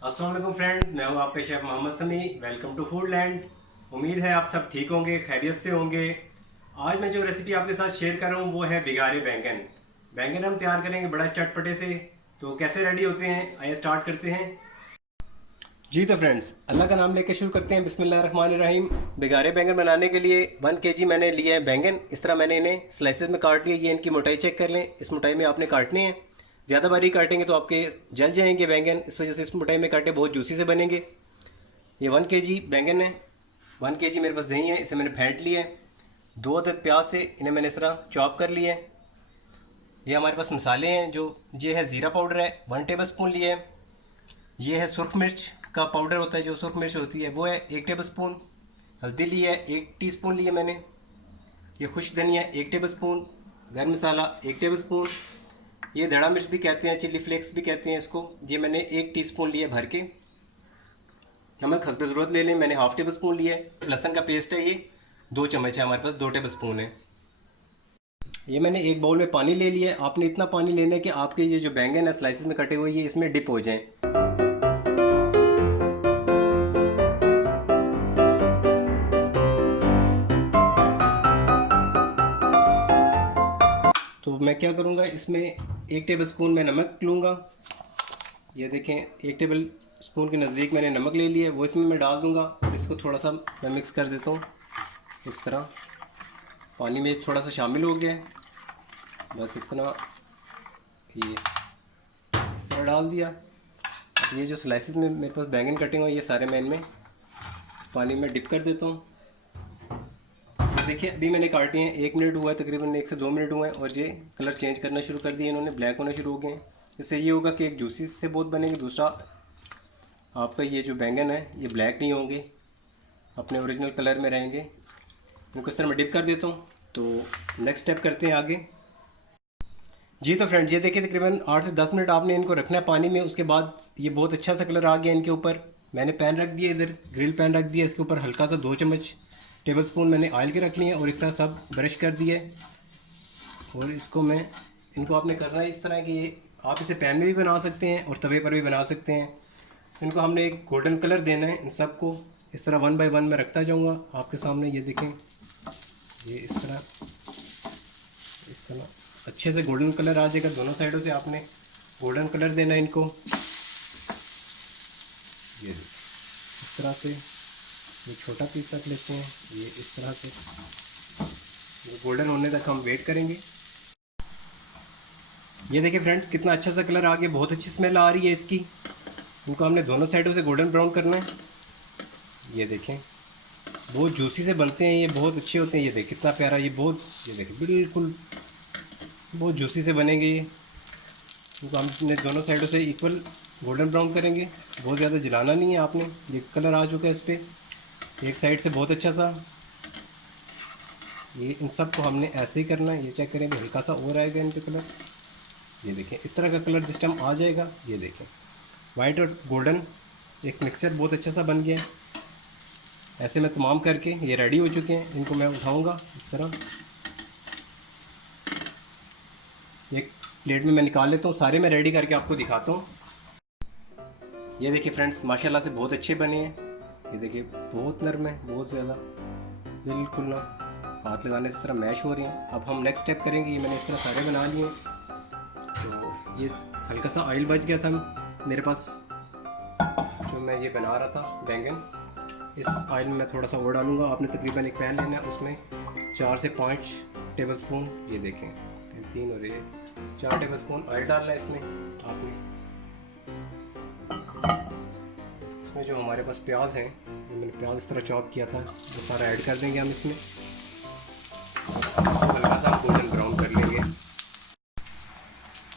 अस्सलाम वालेकुम फ्रेंड्स, मैं हूं आपके chef Mohammed Sami. Welcome to food land. उम्मीद है आप सब ठीक होंगे, खैरियत से होंगे। आज मैं जो रेसिपी आपके साथ शेयर कर रहा हूं वो है बिगारे बैंगन। बैंगन हम तैयार करेंगे बड़ा चटपटे से। तो कैसे रेडी होते हैं, आइए स्टार्ट करते हैं। जी तो फ्रेंड्स, अल्लाह का नाम लेकर शुरू करते हैं। बिस्मिल्लाहिर्रहमानिर्रहीम। बिगारे बैंगन बनाने के लिए 1 kg मैंने लिए हैं बैंगन। इस तरह मैंने इन्हें स्लाइसेस में काट लिया। ये इनकी मोटाई चेक कर लें, इस मोटाई में आपने काटने हैं। ज़्यादा बारीक काटेंगे तो आपके जल जाएंगे बैंगन, इस वजह से इस मोटाई में काटे, बहुत जूसी से बनेंगे। ये 1 kg बैंगन है। 1 kg मेरे पास दही है, इसे मैंने फेंट लिया है। 2 अदद प्याज थे, इन्हें मैंने इस तरह चॉप कर लिया है। ये हमारे पास मसाले हैं, जो ये है ज़ीरा पाउडर है 1 टेबल स्पून लिए है। ये है सुरख मिर्च का पाउडर होता है, जो सुरख मिर्च होती है वो है 1 टेबल स्पून। हल्दी ली है 1 टीस्पून लिए मैंने। ये खुश्क धनिया 1 टेबल स्पून। गर्म मसाला 1 टेबल स्पून। ये धड़ा मिर्च भी कहते हैं, चिल्ली फ्लेक्स भी कहते हैं इसको। ये मैंने 1 टीस्पून लिया भर के। नमक हस्ब ज़रूरत ले लें, मैंने ½ टेबल स्पून लिया है। लहसुन का पेस्ट है, ये 2 चम्मच है हमारे पास, 2 टेबल स्पून है। ये मैंने एक बाउल में पानी ले लिया है। आपने इतना पानी लेना है कि आपके ये जो बैंगन है स्लाइसिस में कटे हुए, ये इसमें डिप हो जाएं। तो मैं क्या करूँगा, इसमें 1 टेबल स्पून मैं नमक लूँगा। ये देखें, 1 टेबल स्पून के नज़दीक मैंने नमक ले लिया है, वो इसमें मैं डाल दूँगा। और इसको थोड़ा सा मैं मिक्स कर देता हूँ। इस तरह पानी में थोड़ा सा शामिल हो गया है, बस इतना। ये इस तरह डाल दिया। अब ये जो स्लाइसिस में मेरे पास बैंगन कटे हुए हैं, ये सारे मैं इनमें इस पानी में डिप कर देता हूँ। देखिए, अभी मैंने काटे हैं 1 मिनट हुआ है, तकरीबन 1 से 2 मिनट हुए हैं, और ये कलर चेंज करना शुरू कर दिए इन्होंने, ब्लैक होना शुरू हो गए हैं। इससे ये होगा कि एक जूसी से बहुत बनेंगे, दूसरा आपका ये जो बैंगन है ये ब्लैक नहीं होंगे, अपने ओरिजिनल कलर में रहेंगे। इनको इस तरह मैं डिप कर देता हूँ। तो नेक्स्ट स्टेप करते हैं आगे। जी तो फ्रेंड्स, ये देखिए तकरीबन 8 से 10 मिनट आपने इनको रखना है पानी में। उसके बाद ये बहुत अच्छा सा कलर आ गया इनके ऊपर। मैंने पैन रख दिया, इधर ग्रिल पैन रख दिया, इसके ऊपर हल्का सा 2 टेबल स्पून मैंने ऑयल के रख लिए और इस तरह सब ब्रश कर दिए। और इसको मैं इनको आपने करना है इस तरह कि आप इसे पैन में भी बना सकते हैं और तवे पर भी बना सकते हैं। इनको हमने एक गोल्डन कलर देना है। इन सबको इस तरह 1 बाय 1 में रखता जाऊँगा आपके सामने। ये देखें, ये इस तरह अच्छे से गोल्डन कलर आ जाएगा। दोनों साइडों से आपने गोल्डन कलर देना है इनको। ये इस तरह से ये छोटा पीस रख लेते हैं। ये इस तरह से ये गोल्डन होने तक हम वेट करेंगे। ये देखिए फ्रेंड्स, कितना अच्छा सा कलर आ गया, बहुत अच्छी स्मेल आ रही है इसकी। इनको हमने दोनों साइडों से गोल्डन ब्राउन करना है। ये देखें, बहुत जूसी से बनते हैं ये, बहुत अच्छे होते हैं। ये देखें कितना प्यारा, ये बहुत, ये देखें बिल्कुल बहुत जूसी से बनेंगे ये। इनको हमने दोनों साइडों से इक्वल गोल्डन ब्राउन करेंगे, बहुत ज़्यादा जलाना नहीं है आपने। ये कलर आ चुका है इस पर एक साइड से बहुत अच्छा सा। ये इन सब को हमने ऐसे ही करना है। ये चेक करेंगे, हल्का सा और आएगा इन पे कलर। ये देखें, इस तरह का कलर जिस टाइम आ जाएगा, ये देखें वाइट और गोल्डन एक मिक्सचर बहुत अच्छा सा बन गया है। ऐसे में तमाम करके ये रेडी हो चुके हैं। इनको मैं उठाऊँगा इस तरह, एक प्लेट में मैं निकाल लेता हूँ। सारे मैं रेडी करके आपको दिखाता हूँ। ये देखिए फ्रेंड्स, माशाल्लाह से बहुत अच्छे बने हैं। ये देखिए बहुत नरम है, बहुत ज़्यादा, बिल्कुल ना हाथ लगाने से इस तरह मैश हो रहे हैं। अब हम नेक्स्ट स्टेप करेंगे। ये मैंने इस तरह सारे बना लिए हैं। तो ये हल्का सा ऑयल बच गया था मेरे पास, जो मैं ये बना रहा था बैंगन। इस ऑयल में मैं थोड़ा सा और डालूँगा। आपने तकरीबन एक पैन लेना है, उसमें 4 से 5 टेबल स्पून, ये देखें 3 और ये 4 टेबल स्पून ऑयल डालना है इसमें आपने। इसमें जो हमारे पास प्याज हैं, मैंने प्याज इस तरह चॉप किया था, वो सारा ऐड कर देंगे हम इसमें। हल्का सा गोल्डन ब्राउन कर लेंगे।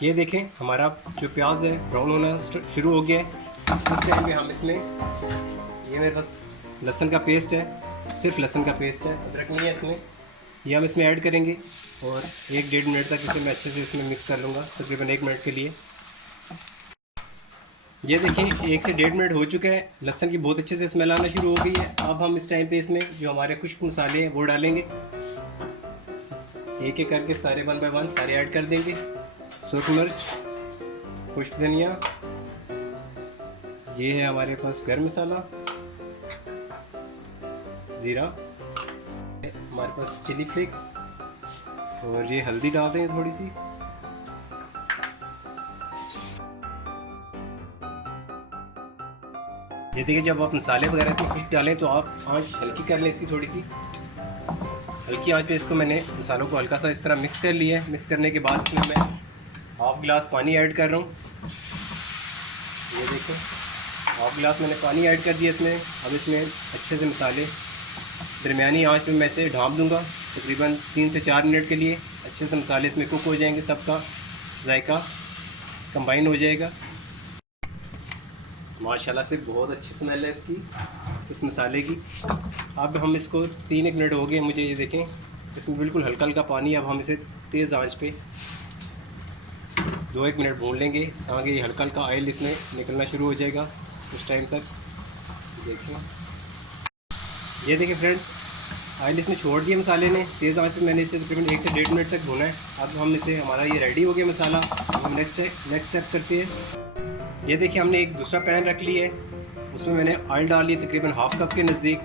ये देखें, हमारा जो प्याज है ब्राउन होना शुरू हो गया है। इस टाइम पे हम इसमें, ये मेरे पास लहसुन का पेस्ट है, सिर्फ लहसुन का पेस्ट है, अदरक नहीं है इसमें। ये हम इसमें ऐड करेंगे और 1-1.5 मिनट तक इसे मैं अच्छे से इसमें मिक्स कर लूँगा, तकरीबन 1 मिनट के लिए। ये देखिए 1 से 1.5 मिनट हो चुका है। लहसुन की बहुत अच्छे से स्मेल आना शुरू हो गई है। अब हम इस टाइम पे इसमें जो हमारे खुश्क मसाले हैं वो डालेंगे। एक एक करके सारे 1 बाय 1 सारे ऐड कर देंगे। सुरख मिर्च, खुश्क धनिया, ये है हमारे पास गरम मसाला, ज़ीरा, हमारे पास चिली फ्लेक्स, और ये हल्दी डाल दें थोड़ी सी। ये देखिए, जब आप मसाले वगैरह इसमें कुछ डालें तो आप आंच हल्की कर लें इसकी, थोड़ी सी हल्की आंच पे इसको मैंने मसालों को हल्का सा इस तरह मिक्स कर लिया है। मिक्स करने के बाद इसमें मैं हाफ़ गिलास पानी ऐड कर रहा हूँ। ये देखो, हाफ़ गिलास मैंने पानी ऐड कर दिया इसमें। अब इसमें अच्छे से मसाले दरमियानी आंच पे मैं इसे ढाँप दूँगा तकरीबन 3 से 4 मिनट के लिए। अच्छे से मसाले इसमें कुक हो जाएंगे, सबका जायका कंबाइन हो जाएगा। माशाल्लाह से बहुत अच्छी स्मेल है इसकी, इस मसाले की। अब हम इसको 3-1 मिनट हो गए मुझे, ये देखें इसमें बिल्कुल हल्का हल्का पानी। अब हम इसे तेज़ आंच पे 2-1 मिनट भून लेंगे ताकि ये हल्का हल्का ऑयल इसमें निकलना शुरू हो जाएगा उस टाइम तक। देखें, ये देखें फ्रेंड्स, ऑयल इसमें छोड़ दिया मसाले ने। तेज़ आंच पे मैंने इसे तकरीबन 1 से 1.5 मिनट तक भूना है। अब हम इसे, हमारा ये रेडी हो गया मसाला। हम नेक्स्ट स्टेप करते हैं। ये देखिए, हमने एक दूसरा पैन रख लिया है, उसमें मैंने ऑयल डाल लिया तकरीबन हाफ़ कप के नज़दीक।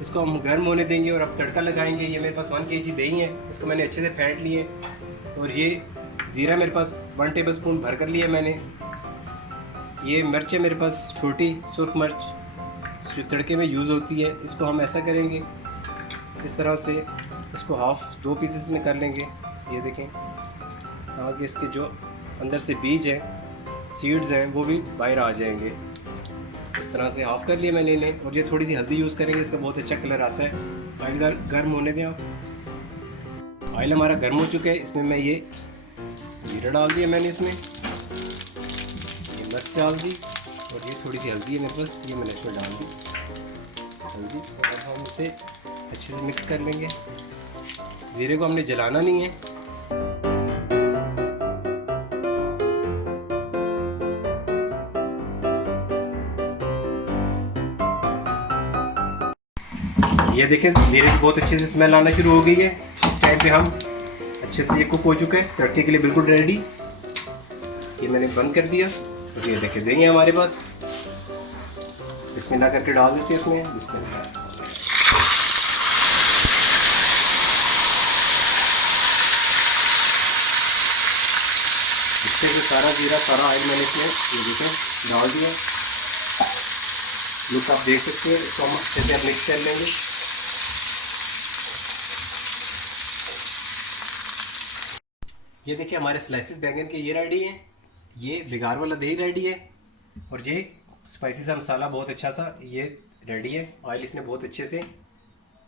इसको हम गर्म होने देंगे और अब तड़का लगाएंगे। ये मेरे पास 1 kg दही है, इसको मैंने अच्छे से फेंट लिए। और ये ज़ीरा मेरे पास 1 टेबल स्पून भर कर लिया मैंने। ये मिर्च है मेरे पास छोटी, सुर्ख मिर्च जो तड़के में यूज़ होती है। इसको हम ऐसा करेंगे, इस तरह से इसको दो पीसेस में कर लेंगे। ये देखें, आगे इसके जो अंदर से बीज है, सीड्स हैं, वो भी बाहर आ जाएंगे। इस तरह से हाफ़ कर लिया मैंने इन्हें। और ये थोड़ी सी हल्दी यूज़ करेंगे, इसका बहुत अच्छा कलर आता है। ऑयल गर्म होने दें आप। ऑयल हमारा गर्म हो चुका है, इसमें मैं ये जीरा डाल दिया मैंने, इसमें ये मिर्च डाल दी, और ये थोड़ी सी हल्दी है मेरे पास, ये मैंने इसमें डाल दी हल्दी। और हम इसे अच्छे से मिक्स कर लेंगे। ज़ीरे को हमने जलाना नहीं है। ये देखें, ज़ीरे की बहुत अच्छे से स्मेल आना शुरू हो गई है। इस टाइम पे हम अच्छे से, ये कुक हो चुका है, तड़के के लिए बिल्कुल रेडी। ये मैंने बंद कर दिया। और ये देखें, दही है हमारे पास, बिस्मिल्लाह करके डाल देते हैं इसमें। बिस्मिल्लाह। इससे जो सारा जीरा, सारा ऑयल मैंने इसमें ये देखें डाल दिया। लुक आप देख सकते हैं। इसको हम अच्छे से मिक्स कर लेंगे। ये देखिए, हमारे स्लाइसिस बैंगन के ये रेडी हैं। ये बिगार वाला दही रेडी है, और ये स्पाइसी सा मसाला बहुत अच्छा सा ये रेडी है। ऑयल इसने बहुत अच्छे से,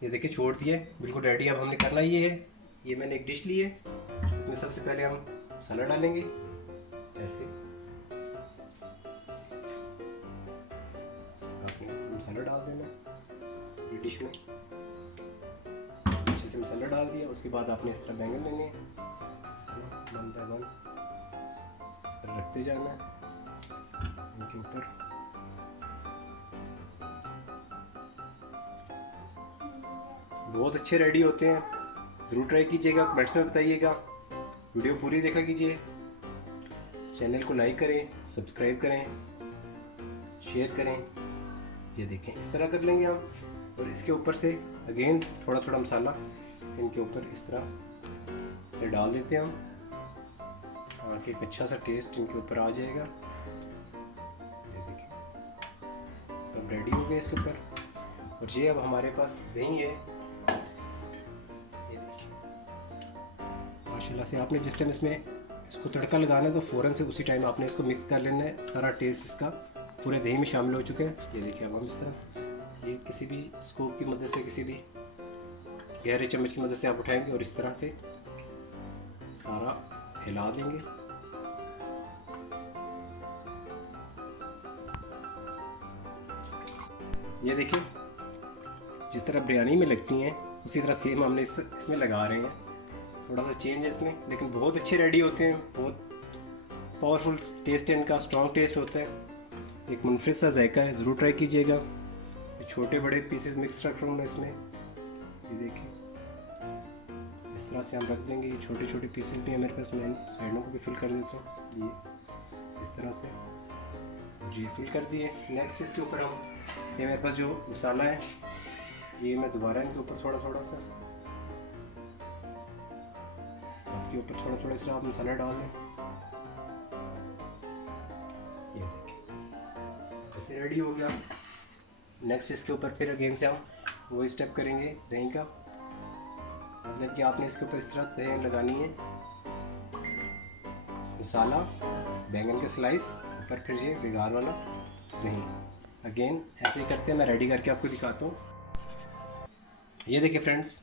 ये देखिए, छोड़ दिया, बिल्कुल रेडी। अब हमने करना ये है, ये मैंने एक डिश ली है, इसमें सबसे पहले हम मसाला डालेंगे ऐसे। मसाला डाल देना ये डिश में, अच्छे से मसाला डाल दिया। उसके बाद आपने इस तरह बैंगन लेने हैं, 1 बाय 1 इस तरह रखते जाना है इनके ऊपर। बहुत अच्छे रेडी होते हैं, ज़रूर ट्राई कीजिएगा, कमेंट्स में बताइएगा। वीडियो पूरी देखा कीजिए, चैनल को लाइक करें, सब्सक्राइब करें, शेयर करें। ये देखें, इस तरह कर लेंगे हम। और इसके ऊपर से अगेन थोड़ा थोड़ा मसाला इनके ऊपर इस तरह से डाल देते हैं हम, ताकि एक अच्छा सा टेस्ट इनके ऊपर आ जाएगा। ये देखें, सब रेडी हो गए इसके ऊपर। और ये अब हमारे पास दही है, ये देखिए। माशाल्लाह से आपने जिस टाइम इसमें इसको तड़का लगाना है तो फ़ौरन से उसी टाइम आपने इसको मिक्स कर लेना है। सारा टेस्ट इसका पूरे दही में शामिल हो चुका है। ये देखिए, अब हम इस तरह ये किसी भी स्कूप की मदद से, किसी भी गहरे चम्मच की मदद से आप उठाएंगे और इस तरह से सारा हिला देंगे। ये देखिए, जिस तरह बिरयानी में लगती हैं उसी तरह सेम हमने इसमें लगा रहे हैं। थोड़ा सा चेंज है इसमें, लेकिन बहुत अच्छे रेडी होते हैं। बहुत पावरफुल टेस्ट है इनका, स्ट्रॉन्ग टेस्ट होता है, एक मुनफरिद सा जायका है। ज़रूर ट्राई कीजिएगा। छोटे बड़े पीसेस मिक्स रख रहा हूँ मैं इसमें। ये देखिए, इस तरह से हम रख देंगे। ये छोटे छोटे पीसेस भी हैं मेरे पास, मैं साइडों को भी फिल कर देता हूँ। ये इस तरह से जी फिल कर दिए। नेक्स्ट इसके ऊपर हम ये मेरे पास जो मसाला है ये मैं दोबारा इनके ऊपर थोड़ा थोड़ा सा सबके ऊपर थोड़ा थोड़ा सा आप मसाला डाल दें। ये देखिए ऐसे रेडी हो गया। नेक्स्ट इसके ऊपर फिर अगेन से हम वही स्टेप करेंगे दही का, मतलब कि आपने इसके ऊपर इस तरह दही लगानी है, मसाला, बैंगन के स्लाइस, ऊपर फिर ये बिगार वाला दही। अगेन ऐसे ही करते हैं, मैं रेडी करके आपको दिखाता हूँ। ये देखिए फ्रेंड्स,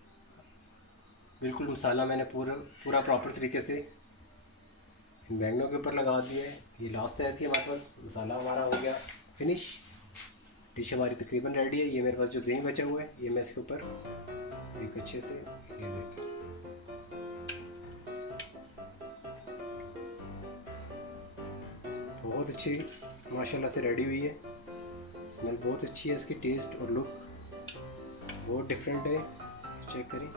बिल्कुल मसाला मैंने पूरा प्रॉपर तरीके से इन बैंगनों के ऊपर लगा दिया है। ये लास्ट रहती है हमारे पास, मसाला हमारा हो गया फिनिश। डिश हमारी तकरीबन रेडी है। ये मेरे पास जो दही बचा हुआ है ये मैं इसके ऊपर एक अच्छे से ये देखिए बहुत अच्छी माशाल्लाह से रेडी हुई है। स्मेल बहुत अच्छी है, इसकी टेस्ट और लुक बहुत डिफरेंट है। चेक करें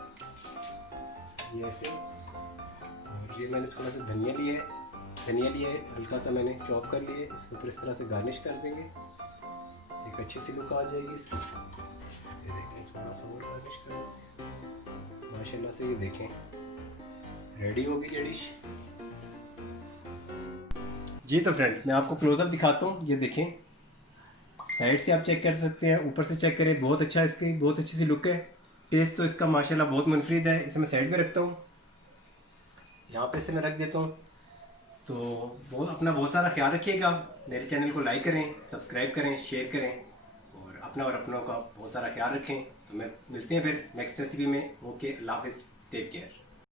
ये ऐसे। और ये मैंने थोड़ा सा धनिया लिया है हल्का सा मैंने चॉप कर लिया है। इसके ऊपर इस तरह से गार्निश कर देंगे, एक अच्छी सी लुक आ जाएगी इसकी। ये देखें थोड़ा सा और गार्निश कर देते हैं माशाल्लाह से। ये देखें रेडी हो गई ये डिश। जी तो फ्रेंड मैं आपको क्लोजअप दिखाता हूँ। ये देखें साइड से आप चेक कर सकते हैं, ऊपर से चेक करें, बहुत अच्छा इसकी बहुत अच्छी सी लुक है। टेस्ट तो इसका माशाल्लाह बहुत मुनफरिद है। इसे मैं साइड पे रखता हूँ, यहाँ पे इसे मैं रख देता हूँ। तो अपना बहुत सारा ख्याल रखिएगा। मेरे चैनल को लाइक करें, सब्सक्राइब करें, शेयर करें और अपना और अपनों का बहुत सारा ख्याल रखें। तो मैं मिलते हैं फिर नेक्स्ट रेसिपी में। ओके, अल्लाह हाफिज़, टेक केयर।